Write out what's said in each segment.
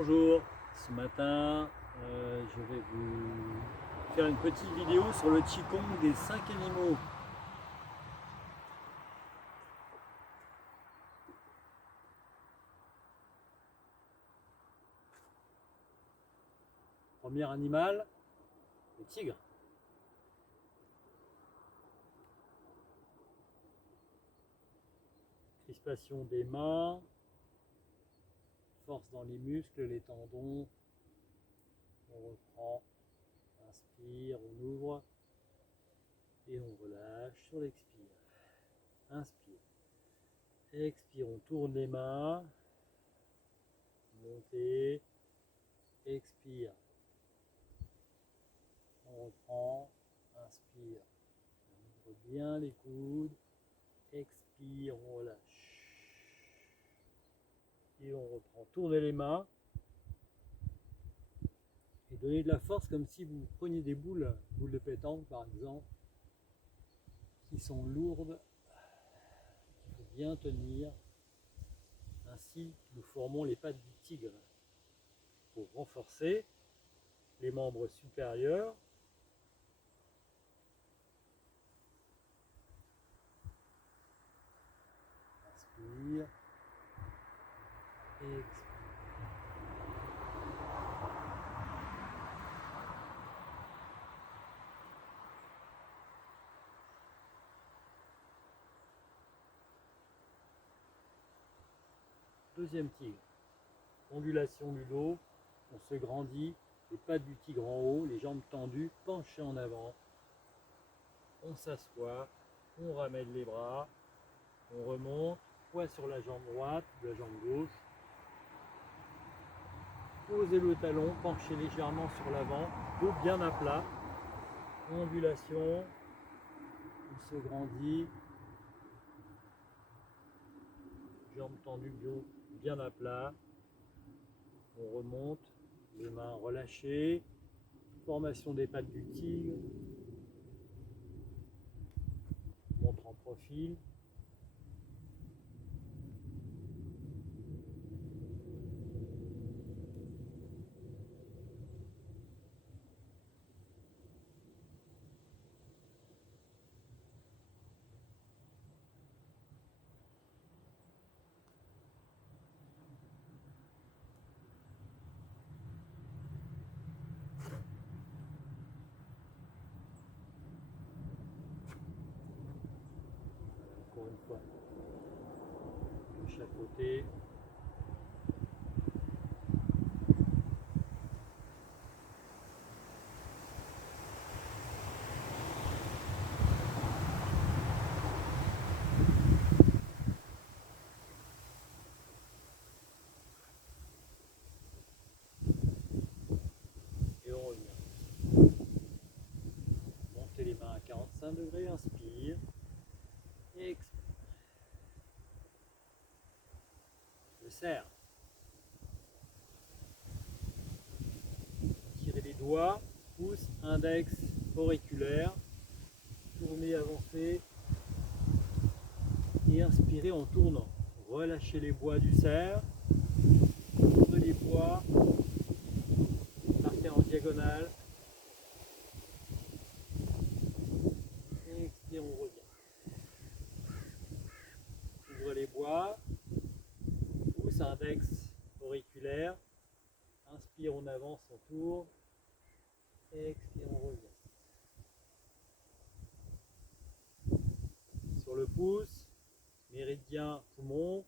Bonjour, ce matin je vais vous faire une petite vidéo sur le Qigong des 5 animaux. Premier animal, le tigre. Crispation des mains, force dans les muscles, les tendons. On reprend, inspire, on ouvre et on relâche sur l'expire. Inspire, expire, on tourne les mains, montez, expire. On reprend, inspire, on ouvre bien les coudes, expire, on relâche. Et on reprend, tournez les mains et donnez de la force comme si vous preniez des boules de pétanque par exemple, qui sont lourdes, il faut bien tenir. Ainsi, nous formons les pattes du tigre pour renforcer les membres supérieurs. Inspire, expire. Deuxième tigre, ondulation du dos, on se grandit, les pattes du tigre en haut, les jambes tendues, penchées en avant. On s'assoit, on ramène les bras, on remonte, poids sur la jambe droite, la jambe gauche. Posez le talon, penchez légèrement sur l'avant, dos bien à plat. Ondulation, on se grandit, jambes tendues, dos bien à plat. On remonte, les mains relâchées, formation des pattes du tigre, montre en profil. Encore une fois, de chaque côté. Et on revient. Montez les mains à 45 degrés, inspire, expire. Je serre. Tirez les doigts, pouce, index, auriculaire. Tournez, avancez. Et inspirez en tournant. Relâchez les bois du cerf. Ouvrez les bois. Partez en diagonale. Expire, on revient. Ouvrez les bois. Pouce, index, auriculaire. Inspire, on avance, on tourne. Expire, on revient. Sur le pouce, méridien poumon,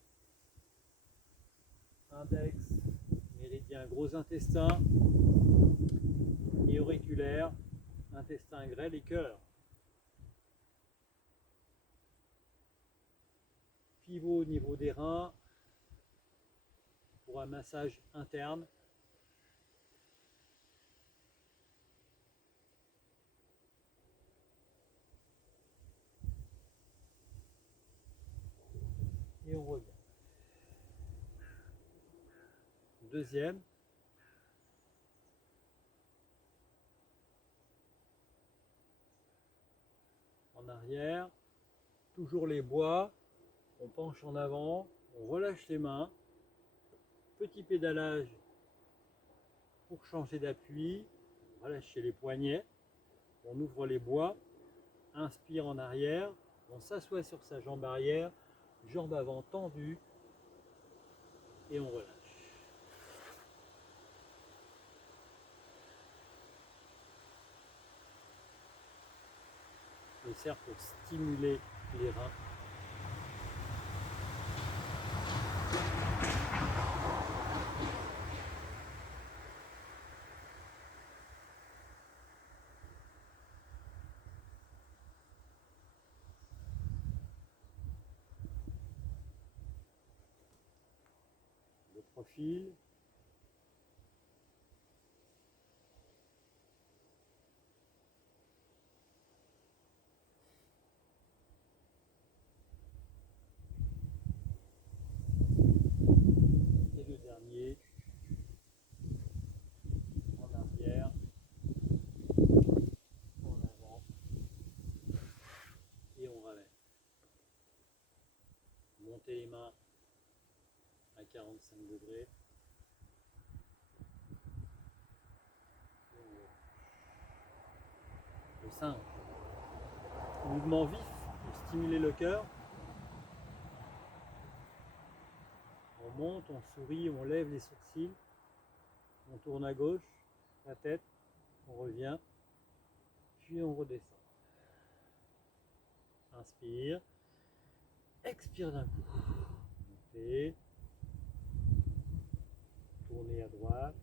index, méridien gros intestin, et auriculaire, intestin grêle et cœur. Pivot au niveau des reins pour un massage interne. Et on revient. Deuxième. En arrière. Toujours les bois. On penche en avant. On relâche les mains. Petit pédalage pour changer d'appui, on va lâcher les poignets, on ouvre les bois, inspire en arrière, on s'assoit sur sa jambe arrière, jambe avant tendue et on relâche. On sert pour stimuler les reins. Le profil. Et le dernier. En arrière. En avant. Et on ramène. Montez les mains à 45 degrés. Le singe. Mouvement vif pour stimuler le cœur. On monte, on sourit, on lève les sourcils. On tourne à gauche, la tête, on revient, puis on redescend. Inspire. Expire d'un coup. Montez. Tournez à droite.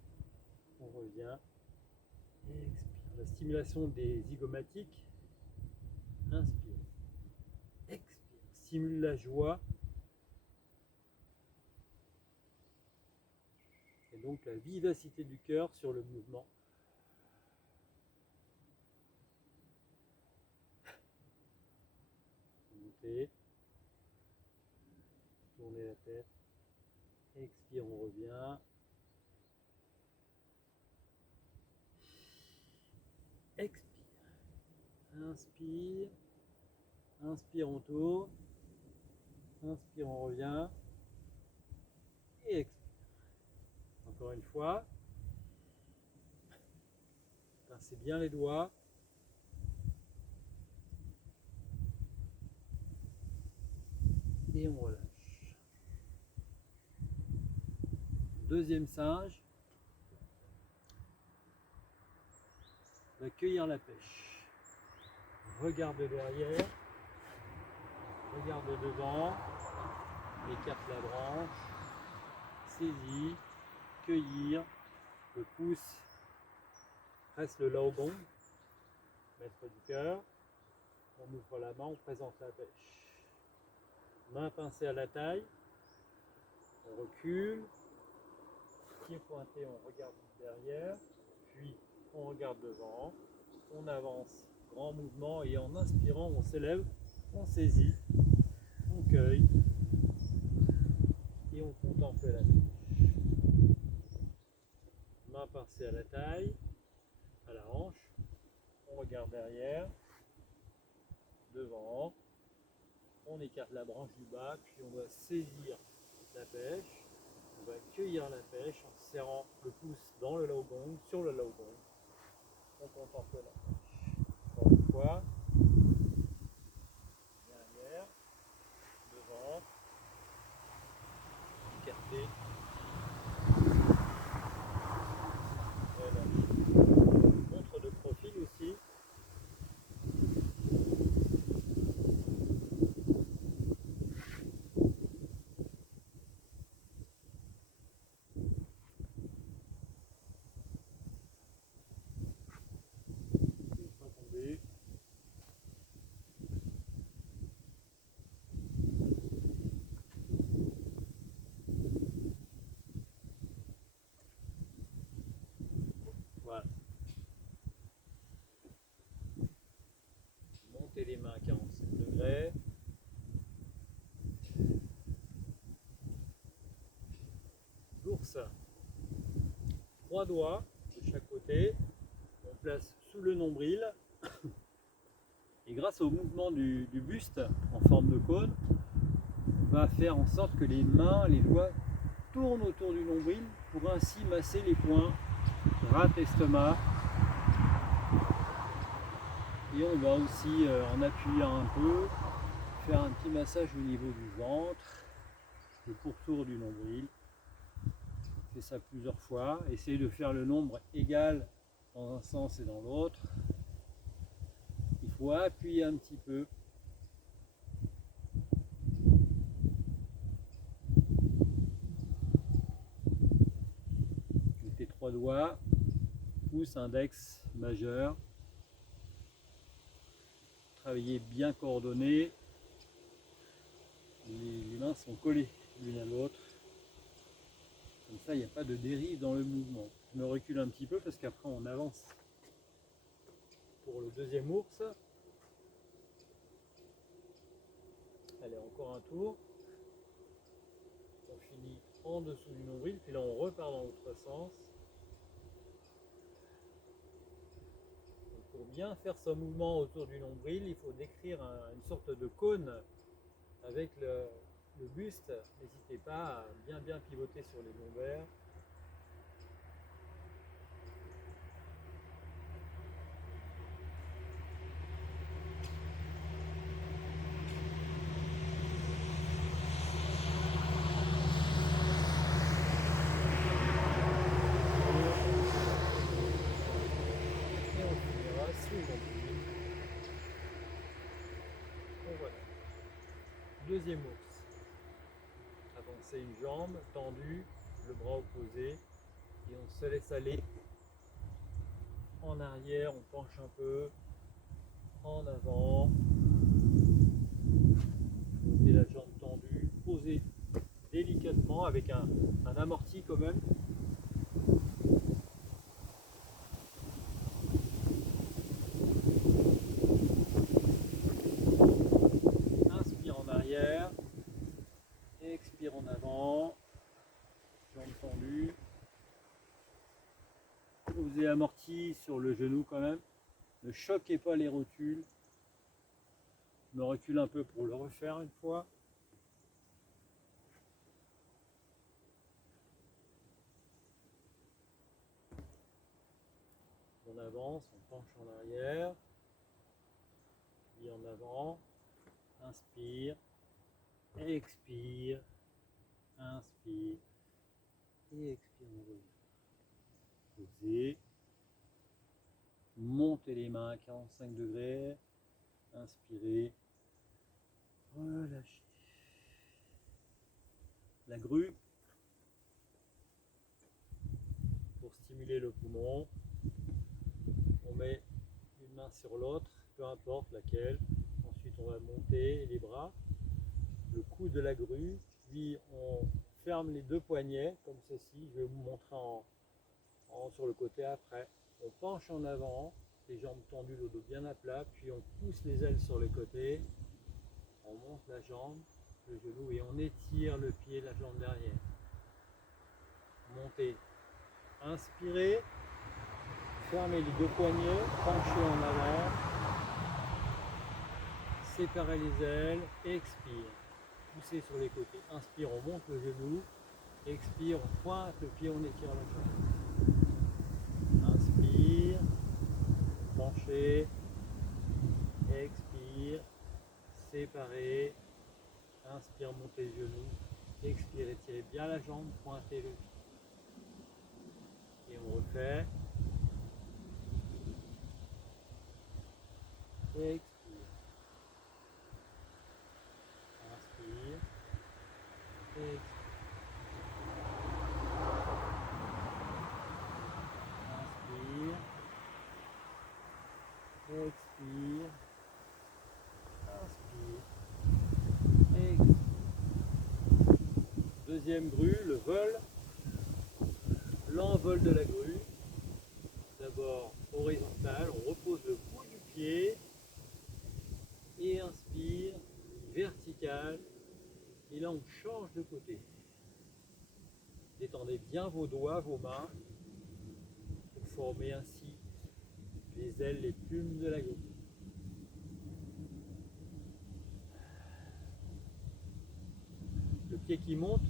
On revient. Et expire. La stimulation des zygomatiques. Inspire. Expire. Stimule la joie. Et donc la vivacité du cœur sur le mouvement. Montez. Tournez la tête. Expire, on revient. Expire. Inspire. Inspire, on tourne. Inspire, on revient. Et expire. Encore une fois. Pincez bien les doigts. Et on relâche. Deuxième singe. On va cueillir la pêche. Regarde derrière. Regarde devant. Écarte la branche. Saisis. Cueillir. Le pouce presse le laogong. Maître du cœur. On ouvre la main, on présente la pêche. Main pincée à la taille. On recule. Pied pointé, on regarde derrière. Puis on regarde devant. On avance. Grand mouvement et en inspirant, on s'élève. On saisit. On cueille. Et on contemple la pêche. Main pincée à la taille. À la hanche. On regarde derrière. Devant. On écarte la branche du bas, puis on va saisir la pêche, on va cueillir la pêche en serrant le pouce dans le laogong, sur le laogong. On contemple la pêche. Encore une fois, derrière, devant, écarté, relâché. Montre de profil aussi. Voilà. Montez les mains à 45 degrés. L'ours. 3 doigts de chaque côté. On place sous le nombril. Et grâce au mouvement du buste en forme de cône, on va faire en sorte que les mains, les doigts tournent autour du nombril pour ainsi masser les poings rate estomac. Et on va aussi, en appuyant un peu, faire un petit massage au niveau du ventre, le pourtour du nombril. On fait ça plusieurs fois. Essayez de faire le nombre égal dans un sens et dans l'autre. Il faut appuyer un petit peu. Mettez 3 doigts, pouce, index, majeur. Travaillez bien coordonné. Les mains sont collées l'une à l'autre. Comme ça, il n'y a pas de dérive dans le mouvement. Je me recule un petit peu parce qu'après on avance pour le deuxième ours. Allez, encore un tour. On finit en dessous du nombril, puis là on repart dans l'autre sens. Donc pour bien faire ce mouvement autour du nombril, il faut décrire une sorte de cône avec le buste. N'hésitez pas à bien pivoter sur les lombaires. Et on finira sous le nombril. Et voilà. Deuxième ours. Avancer une jambe tendue, le bras opposé, et on se laisse aller en arrière, on penche un peu, en avant, posez la jambe tendue, posez délicatement avec un amorti quand même. Inspire en arrière, expire en avant, jambe tendue. Posez amorti sur le genou quand même. Ne choquez pas les rotules. Je me recule un peu pour le refaire une fois. On avance, on penche en arrière, puis en avant, inspire, expire, inspire et expire. Posez, montez les mains à 45 degrés, inspirez, relâchez. La grue, pour stimuler le poumon, on met une main sur l'autre, peu importe laquelle. Ensuite, on va monter les bras, le cou de la grue, puis on ferme les deux poignets, comme ceci. Je vais vous montrer sur le côté après. On penche en avant, les jambes tendues, le dos bien à plat, puis on pousse les ailes sur les côtés, on monte la jambe, le genou, et on étire le pied, la jambe derrière. Montez, inspirez, fermez les deux poignets, penchez en avant, séparez les ailes, expire, poussez sur les côtés, inspire, on monte le genou, expire, on pointe le pied, on étire la jambe. Inspire, penchez, expire, séparez, inspire, montez le genou, expire, étirez bien la jambe, pointez le pied. Et on refait. Expire. Inspire. Expire. Inspire. Expire. Inspire. Expire. Deuxième grue, le vol. L'envol de la grue. D'abord horizontal, on repose le bout du pied. Et inspire. Vertical. Et là on change de côté. Détendez bien vos doigts, vos mains, pour former ainsi les ailes, les plumes de la grue. Le pied qui monte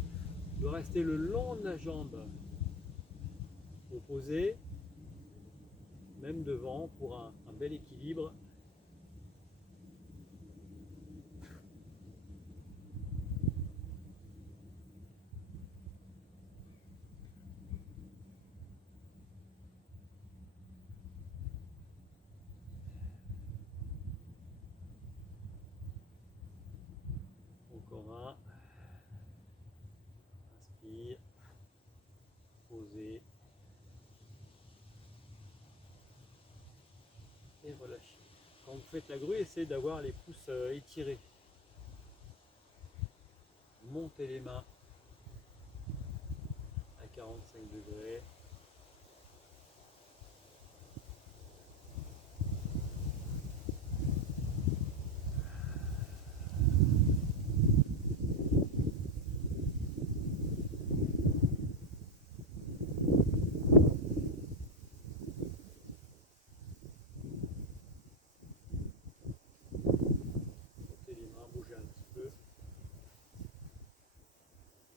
doit rester le long de la jambe opposée. même devant, pour un bel équilibre. Encore un. Inspire. Posez. Et relâchez. Quand vous faites la grue, essayez d'avoir les pouces étirés. Montez les mains à 45 degrés.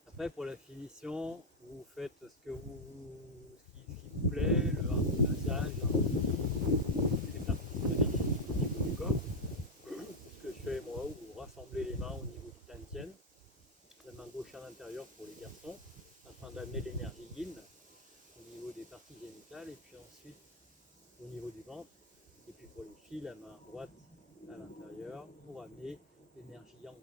Après, pour la finition, vous faites ce qui vous plaît, un massage, les parties énergétiques au niveau du corps. C'est ce que je fais moi, où vous rassemblez les mains au niveau du tantien, la main gauche à l'intérieur pour les garçons, afin d'amener l'énergie yin au niveau des parties génitales, et puis ensuite au niveau du ventre, et puis pour les filles, la main droite à l'intérieur pour amener l'énergie yang.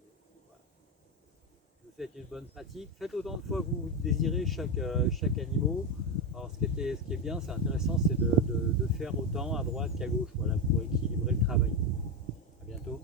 Je vous souhaite une bonne pratique. Faites autant de fois que vous désirez chaque animal. Alors ce qui est bien, c'est intéressant, c'est de faire autant à droite qu'à gauche, voilà, pour équilibrer le travail. À bientôt.